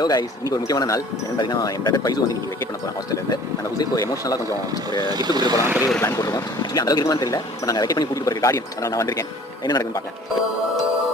Hello guys, இன்னைக்கு ஒரு முக்கியமான நாள். என்னன்னு பார்த்தீங்கன்னா, என் பிரதர் பைசு வந்து இன்னைக்கு வெக்கேட் பண்ண போகிறோம் ஹாஸ்டல்லேருந்து. நாங்கள் ஹுசைக்கு ஒரு எமோஷனலாக கொஞ்சம் ஒரு கிஃப்ட் கொடுத்துட்டு போகலாம்னு சொல்லி ஒரு பிளான் போட்டுருக்கோம். ஆக்சுவலி அந்த அளவுக்கு இருக்குமான்னு தெரியல. இப்போ நாங்கள் வெக்கேட் பண்ணி கூட்டிட்டு போகிற கார்டியன், அதனால் நான் வந்திருக்கேன். என்ன நடக்குதுன்னு பார்க்கலாம்.